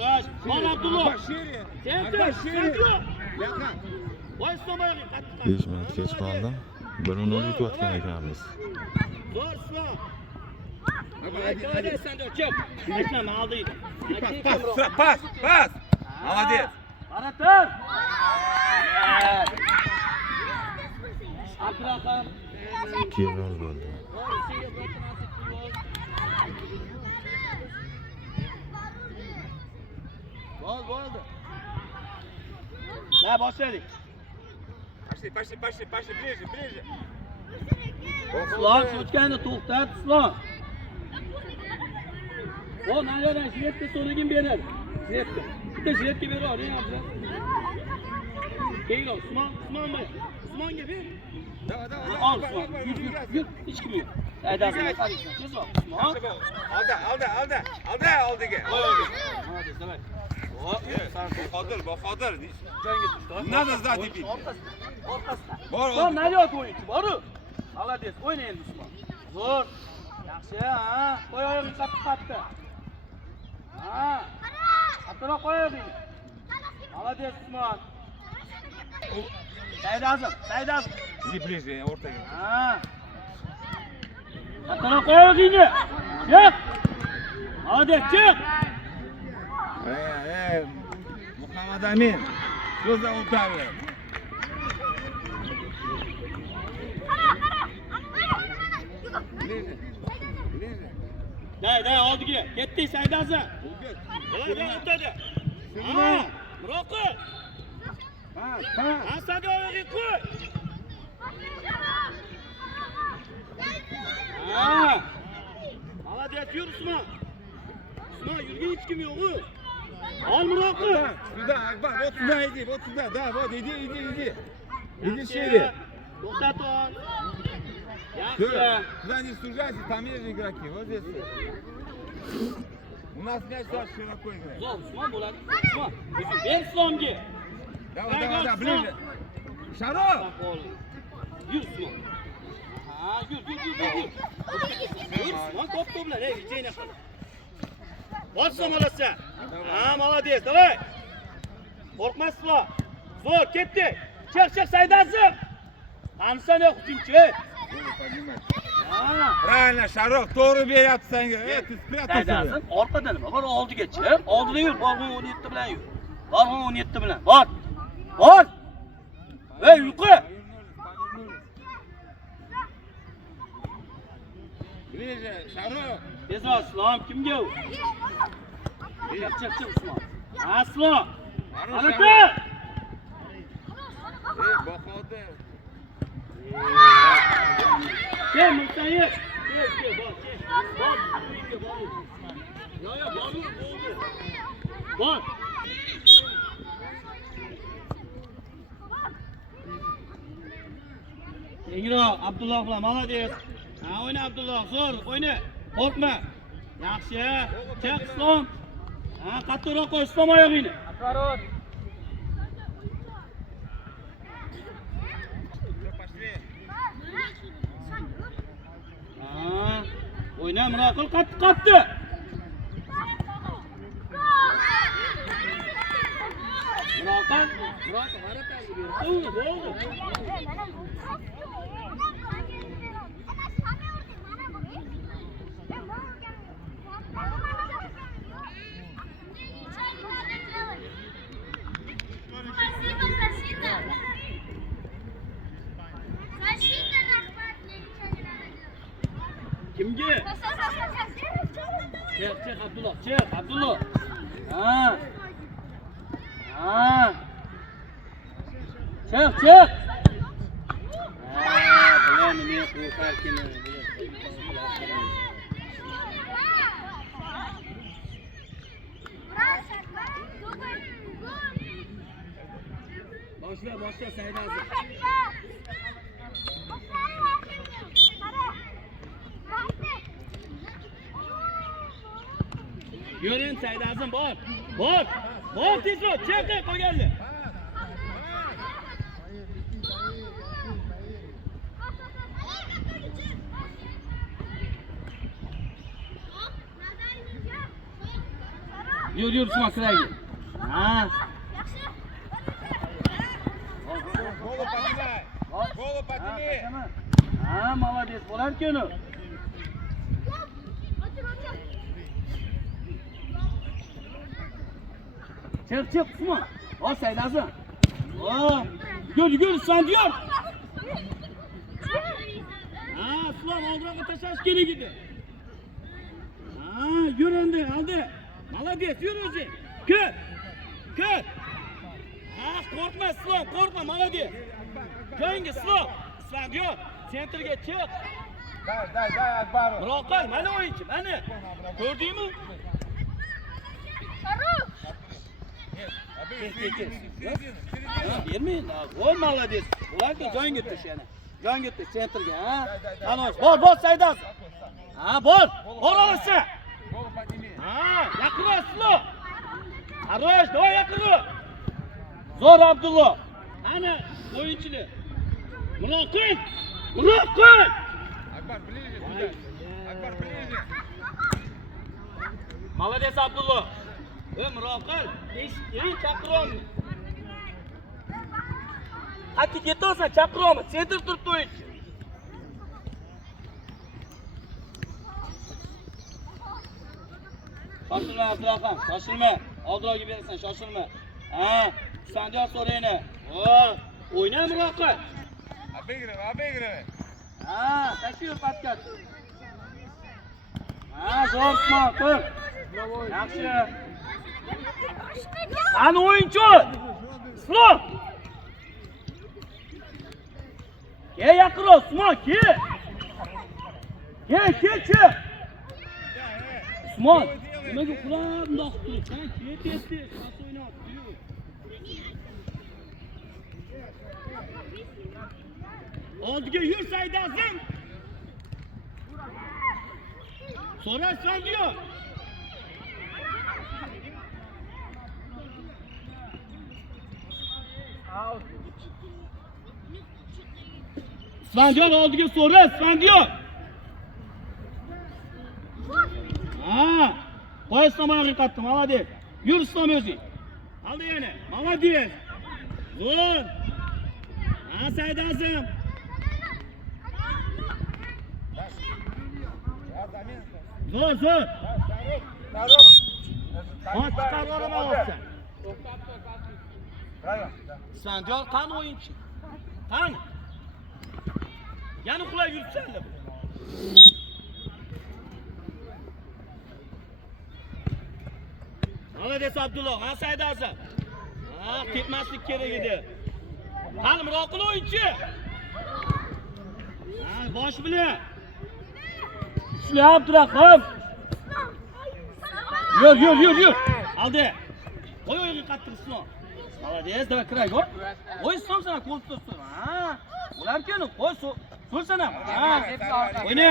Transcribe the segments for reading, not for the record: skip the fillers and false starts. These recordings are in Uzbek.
Yavaş. Bol Abdullah. Sen dur. Yaqin. Voy istomayog'ing qattiq. 5 minut kech qoldi. 1-0 yutayotgan ekanmiz. Zo'r Islom. Hadi sen de çık. Bekleme aldıydı. Pas. Молодец. Aratır. Akrakam. 2 gol bo'ldi. Bo'ldi. Ne başladık? Пошли, ближе. Islom sochkani to'xtat, Islom. O nereden jiletga so'ragin beradi. Jiletga. Bitta jiletga berar, eng afzal. Keyinroq, Usmonga ber. Al, Usmon. Yur, hech kim yo'q. Aydasini qaraysan, tezroq, Usmon. Oldiga. Молодец, давай. Bahodir. Janga tush. Надо сзади бить. Orqasida. Bor. Usmon naryot o'yinchi, boru. Молодец, o'yna endi Usmon. Zo'r. Yaxshi, ha. Qo'y oyog'ingni qattiq. Ha. Qattiqroq qo'y oyog'ingni. Молодец, Usmon. Saidazim. Иди ближе, o'rtaga. Ha. Qattiqroq qo'y oyog'ingni. Chiq. Молодец, chiq. Muhammad Amin. So'zda o'tadi. Day, oldiga. Ketdik Saidazim. O'tadi. Ha, Muroqi. Ha, Sadi oyog'ingni qo'y. Ha. Молодец, yur Usmon. Usmon yurgan hech kim yo'q-ku. Al Muroqi. Sуда, Akbar, вот сюда иди. Да, вот иди. Иди шире. To'xtat ol. Все, Yaxshi. туда не сужайся, там есть игроки, вот здесь. У нас мяч сейчас широко играет. Zo'r, Usmon bo'ladi. Usmon, o'zing ber Islomga. Давай, ближе. Шаро! Yur Usmon. Ha, yur. Yur Usmon, top-toplar, vijayna qil. Boshla молодца. Ha, молодец, давай. Qo'rqmaslar. Zo'r, ketdik. Chiq, Saidazim. Qansan yo'q uchinchi. Правильно, Шарок, to'g'ri beryapti senga. Ты спрятался. Saidazim, orqadan nima? Bor oldiga chiq. Oldida yur, Borg'on 17 bilan yur. Borg'on 17 bilan. Bor. Ey, yuqi. Ближе, Шарок. Tezroq Islom, kimga u? Chiq, Usmon. Islom. Qarata! Bahodir. Kel, Musayev. Kel, bor. Yo, bo'ldi. Bor. Kengroq, Abdulloh bilan, молодец. Ha, o'yna Abdulloh, zo'r, o'yna. Qo'rqma. Yaxshi. Chiq Islom. Ha, qattiqroq qo'y Islom oyog'ingni. Akbarot. Ha, o'yna Muroqil qattiq. Muroqil g'aratadi. Bo'ldi. Kimga? Chiq Abdulloh. Ha. Chiq. Bilen nima qo'rqarkini. Boshla Saidazim. Yurun Saidazim, bor. Bor tezroq, chiq qolganlar. Yur Usmon kiraydi. Ha. Голову поднимай. Голову подними. Ha, молодец, bo'lar-ku. Çık Usmon. O Saydazım. O. Gör sen diyor. Ha, Usmon oldiroqqa tashlash kerak edi. Ha, yur endi, aldi. Молодец, yur o'zi. Kir. Ha, qo'rqma Usmon, qo'rqma, молодец. Joyingga Usmon. Usmon diyor. Sentrga chiq. Дай Akbarov. Muroqib, mana o'yinchi, mana. Ko'rdingmi? Bermeyin. Voy молодец. Ularga joyingga tush yana. Joyingga tush sentrga, ha? Xalos, bor Saydaz. Ha, bor olasa. Голову подними. Ha, yaqinroq Usmon. Xarosh, davay yaqinroq. Zo'r Abdullo. Ana o'yinchilar. Muroqib. Akbar ближе туда. Akbar ближе. Молодец Abdullo. Muroqib, eshitgan chaqiryapmi? Qat'i ketasan, chaqiryapmi? Sentr turibdi o'yinchi. Shoshilma Abdurahim, shoshilma. Oldiroqqa berasan, shoshilma. Ha, Sandiyor so'rayni. O'yna Muroqib. Обыгрывай. Ha, tashkil patkat. Ha, zo'r Usmon, tur. Yaxshi. Qani o'yinchi? Usmon. Kel yaqinroq Usmon, kel. Kel. Usmon, nimaga qulab bundoq turibsan? Kel tez, pas o'ynayapti. Oldiga yur Saydazim. So'rasan diyor. Svandiyor oldiga so'ra, Svandiyor. Ha, qo'y Islomga qatdi, молодец. Yur Islom o'zi. Aldi yana, молодец. Zo'r. Ha, Saydazim. Zo'r. Hozir chiqarib olsa. Sandiyor qani o'yinchi? Qani? Yana qulay yuribsanlar. Молодец Abdullo, ha Saydazim. Ha, tepmaslik kerak edi. Qani Muroqib o'yinchi? Ha, bosh bilan. Kuchli Abdurahim. Yur. Aldi. Qo'y o'yinga qattiq Islom. Молодец, давай kiray, go. O'y Islom sana qo'l tutsin. Ha, ular-ku, qo'y so'rsana. Ha, o'yna.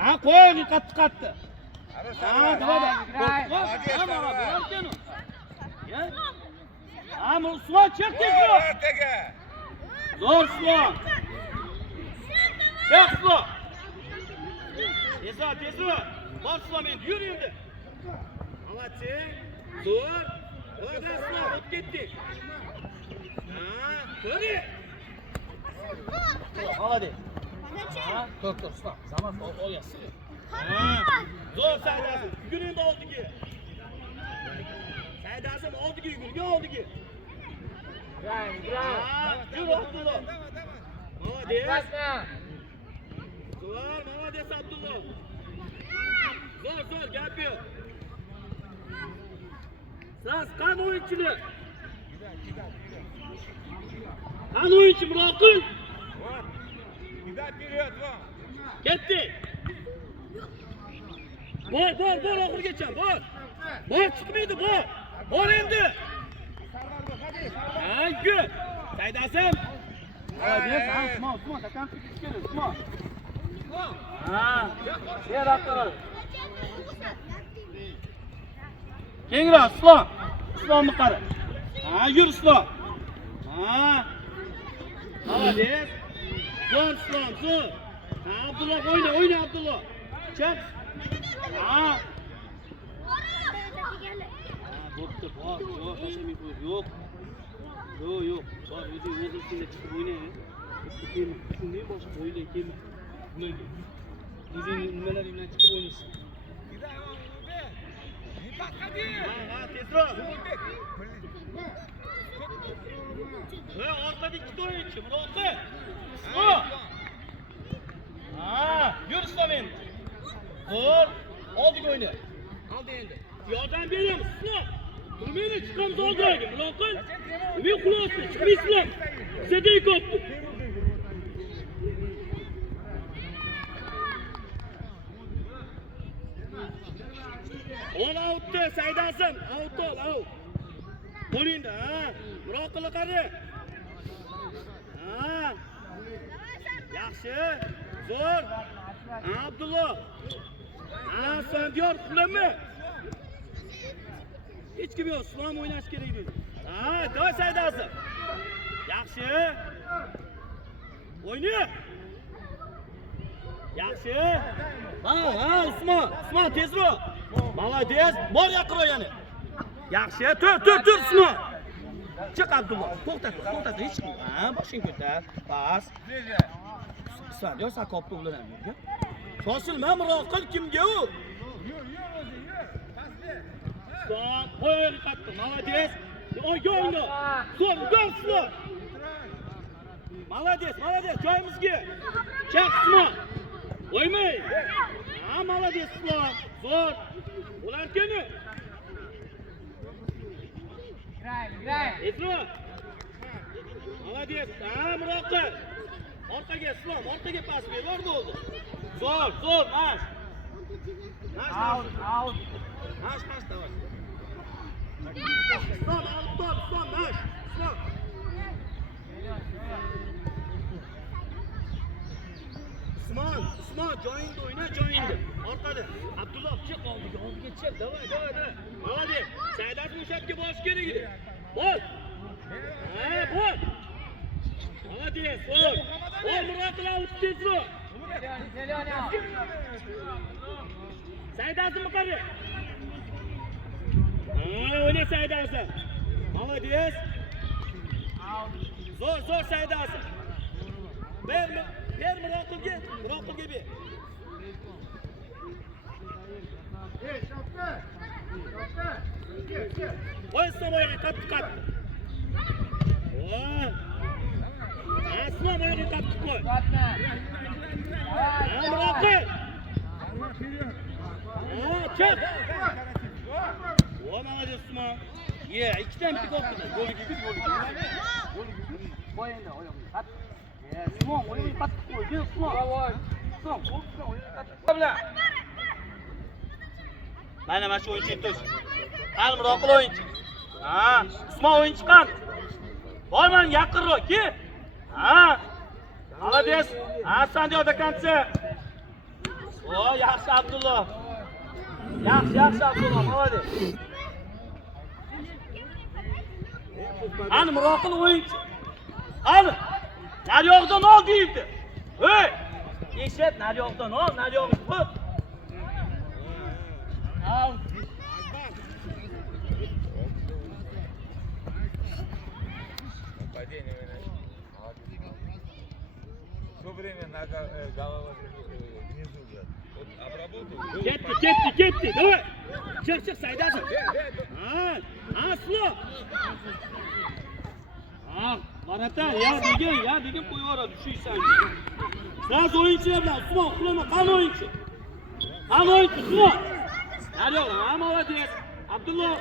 Ha, qo'y o'yinga qattiq. Ha, davay. Ha, mana bular-ku. Ha, Usmon chiq tezroq. Zo'r Usmon. Chiq Usmon. Tezroq. Bor Usmon endi, yur endi. Молодец. Zo'r. O'yda Usmon, o'tib ketdik. Ha, ko'ri. Молодец. Ha, tur Usmon. Zaman o'yasi. Ha, zo'r Saydazim. Yugur endi oldiga. Saydazim oldiga yugurgan oldiga. Yur Abdullo. Молодец. Zo'r, молодец Abdullo. Zo'r, gap yo'q. Siz qani o'yinchilar? Qani o'yinchi Muroqib? Кидай вперед, вон. Ketdi. Bor oxirgacha, bor. Bor chiqmaydi, bor. Bor endi. Ha, yur. Saydazim. Usmon, takan chiqib keldi, Usmon. Ha, yer aqtara. Kengroq Islomni qara. Ha, yur Islom. Ha. Молодец. Zo'r Islom, zo'r. Ha, Abdullo o'yna Abdullo. Chiq. Ha. Bo'pti, bor. Yo'q, tashamay qo'y. Yo'q. Yo'q. Bor, o'z ustingda chiqib o'ynaydi. Kelma. Shunday boshqa o'ylay kelma. Nimaga? O'zing nimalaring bilan chiqib o'ynaysan. Ha, tezroq. Ha, orqada ikkita o'yinchi, Murodjon. Ha, yur Islom endi. Zo'r. Oldiga o'yna. Oldi endi. Yordam beramiz, Islom. Turmaylik, chiqamiz oldiga. Murodjon. Men xulosni chiqmaysizlar. Sizda ko'pdi. Ol outni, Saidazim, out ol, out. Qo'lingda, ha? Muroqila qari. Ha. Yaxshi. Zo'r. Abdulloh. Ha, Sandiyor qulami. Hech kim yo'q, Islom o'ynash kerak dedi. Ha, do'y Saidazim. Yaxshi. O'yna. Yaxshi. Ha, Usmon tezroq. Молодец. Bor yaqinroq yana. Yaxshi. Tur, Usmon. Chiq Abdulloh. To'xtat, hech kim. Ha, boshing ko'tar. Pas. Sandiyor sakopni ulanadi. Shoshilma, Muroqil kimga u? Stop. Qo'y qatdi. Молодец. O'yna. Zo'r, Usmon. Молодец. Joyimizga. Chiq Usmon. O'ymay. Ha, молодец, Usmon. Zo'r. Ularkani. Играй. Ismon. Молодец. Ha, Muroqil. Orqaga Islom, orqaga pas ber, bor bo'ldi. Zo'r, mash. Out. Mash, davay. Stop, mash. Stop. Usmon, joyingda o'yna, joyingda. Orqada. Abdulloh, chiq oldiga chiq. Davay. Молодец. Saidazim o'shatga borish kerak edi. Bor. Ha, bor. Молодец, ol. Muroqil out tezroq. Saidazim qari. Ha, o'yna Saidazim. Молодец. Zo'r Saidazim. Ber Muroqilga ber. Qo'y samoyga qattiq. Aslan oyunu kaptık koy. Muroqil. Çık. Молодец, Usmon. Ye, ikkidan bitta gol qildi. Gol gibi. Qo'y endi oyog'ini. Qat. Usmon, oyog'ini qattiq qo'y. Usmon. Usmon, oyog'ini qattiq qo'y. Mana shu o'yinchi to'sh. Qani Muroqil o'yinchi. Ha, Usmon o'yinchi qan. Borman yaqinroq, kel. Ha. Молодец. Sandiyor dakanchi. O, yaxshi Abdulloh. Yaxshi Abdulloh, молодец. Ani Muroqil o'yinchi. Qani. Naryoqdan ol deydi. Hey! Eshit, naryoqdan ol, naryoqni qo'y. Al. Все время на голова внизу. Вот обработал. Ketdi. Давай. Chiq, Saidazim. Ha, Aslo. Ha, Maratan, ya degan qo'yib yuboradi, tushuysan. Sraz o'yinchilar bilan Usmon qulama, qani o'yinchi. Usmon. Naryoq, ha, молодец. Abdulloh.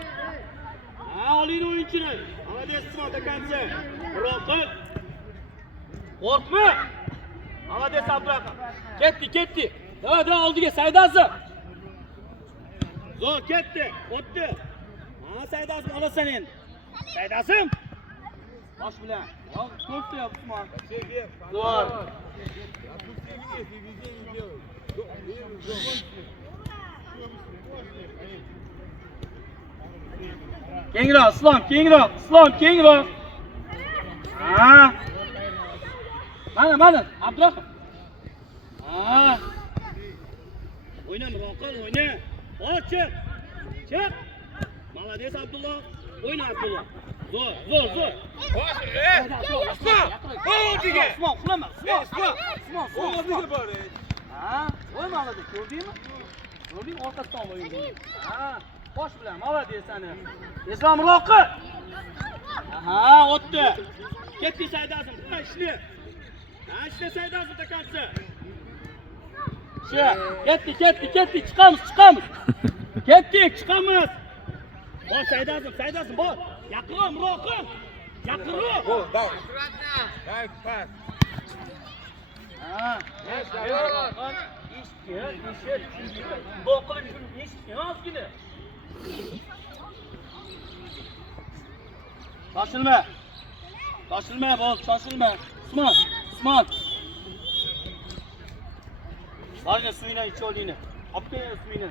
Ha, oling o'yinchini. Молодец, Usmon dakanchi. Muroqil. Qo'rqma. Молодец, Abdurahim. Ketdi. Davay, oldiga Saidazim. Zo'r, ketdi. O'tdi. Ha, Saidazim olasan endi. Saidazim. Bosh bilan. Yo'q, ko'pdi yo'q Usmon. Zo'r. Kengroq, Islom, kengroq. Ha. Mana, Abdurahim. Ha. O'yna Muroqil, o'yna. Chiq. Молодец, Abdullah. O'yna Abdullah. Zo'r, zo'r, zo'r. Bosh Usmon! Oldiga! Usmon, uxlama. Usmon! Usmon, Oldiga bor. Ha, o'y молодец, ko'rdingmi? Ko'rding, orqasidan o'yinda. Ha, bosh bilan, молодец sani. Islom Roqib. Ha, o'tdi. Ketdi Saidazim, ha, ishli. Ha, ishla Saidazim takanchi. Ketdi, chiqamiz. Ketdik, chiqamiz. Bor Saidazim, bor. Yaqinroq, Muroqib. Yaqinroq. Dai. Dai, pas. Ha, eshitdi. Boqilib shuni eshitdi, ozgina. Shoshilma, bol, shoshilma. Usmon. Borga suyini ichib olingni. Olib kelinglar suyini.